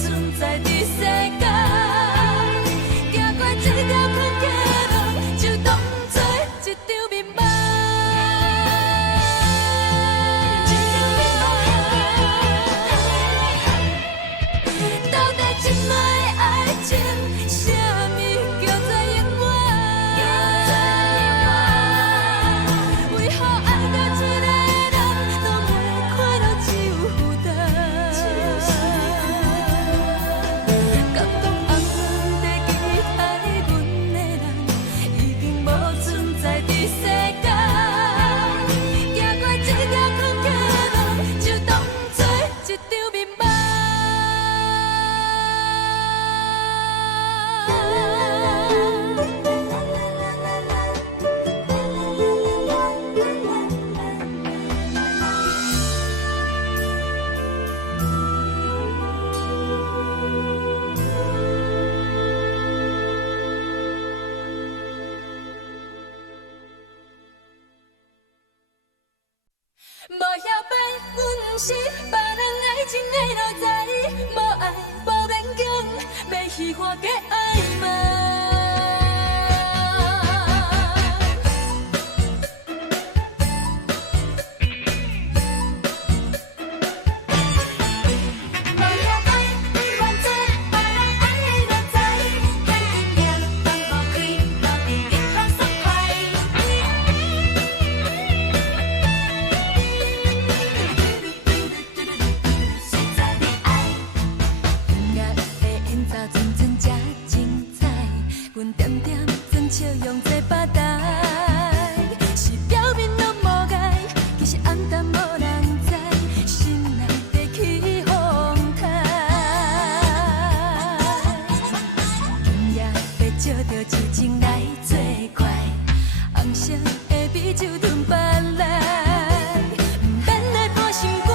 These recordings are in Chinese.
存在伫世间。行过这条困街路，就当作一场迷梦。到底这摆的爱情，啥物叫做永远？为何爱到一个人，拢会看到只有负担？敢讲红在期待阮的人，已经无存在伫世间。行过这条困街路，就当作一场迷梦。无晓飞，阮是别人爱情的路仔，无爱无勉强，要虚幻加暧昧。无晓飞，阮做别人爱的路仔，看见影放不开，到底你放爽快。谁在你爱？音乐的演奏阵阵真精彩，阮点点装笑容做把台，是表面拢无碍，其实暗淡无人知，心内在起风台。今夜要借着激情来作怪，红色的美酒吞别来，免来破心肝，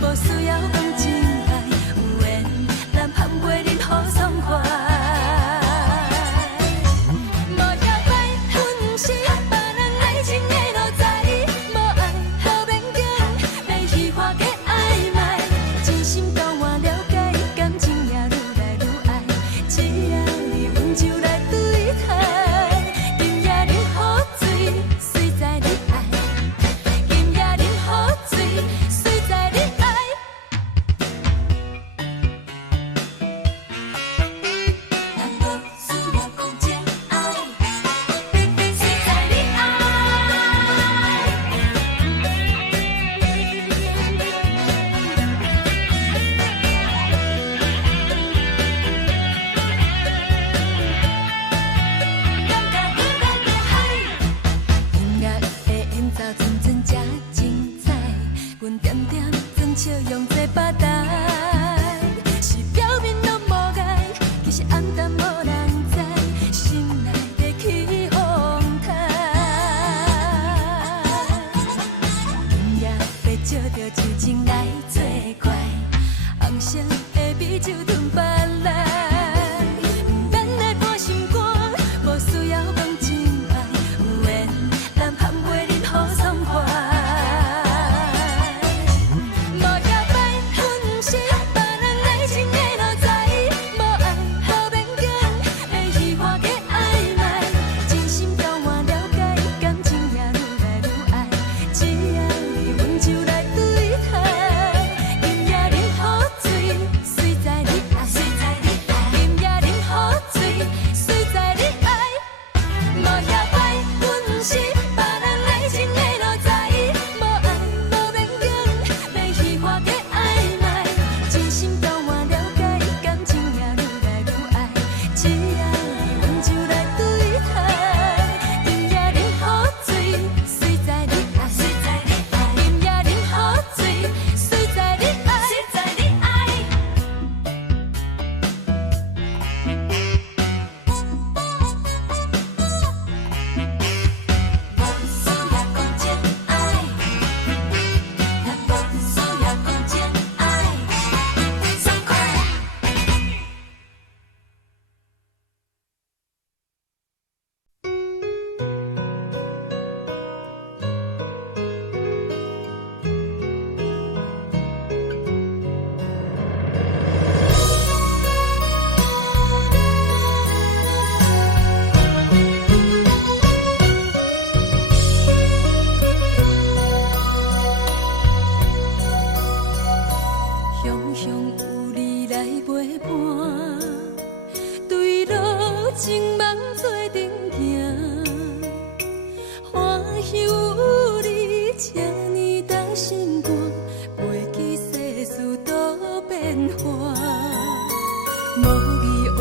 无需要讲真爱，有缘咱含过恁好爽快。无晓飞，阮是别人爱情的路仔，无爱无勉强，要虚幻加暧昧，真心交换了解，感情也愈来愈爱，只要你温柔来对待，今夜恁好醉，水在你爱，今夜恁好醉，水在你爱。咱无需要讲真爱，水在你爱。感觉愈来愈嗨，音乐的演奏阵阵真精彩，阮点点装笑容做把台，是表面拢无碍，其实暗淡无人知，心内在起风台。今夜要借着激情来作怪，红色的美酒吞别来，免来破心肝，无需要讲真爱，有缘咱含过恁好爽快。无晓飞，阮是别人爱情的路仔，无爱无勉强，要虚幻加暧昧，真心交换了解，感情也愈来愈爱，只要你温柔来对待，今夜恁好醉，水在你爱，水有你来陪伴，对路情梦做阵行，欢喜有你这呢重心肝，袂记世事多变化，无义无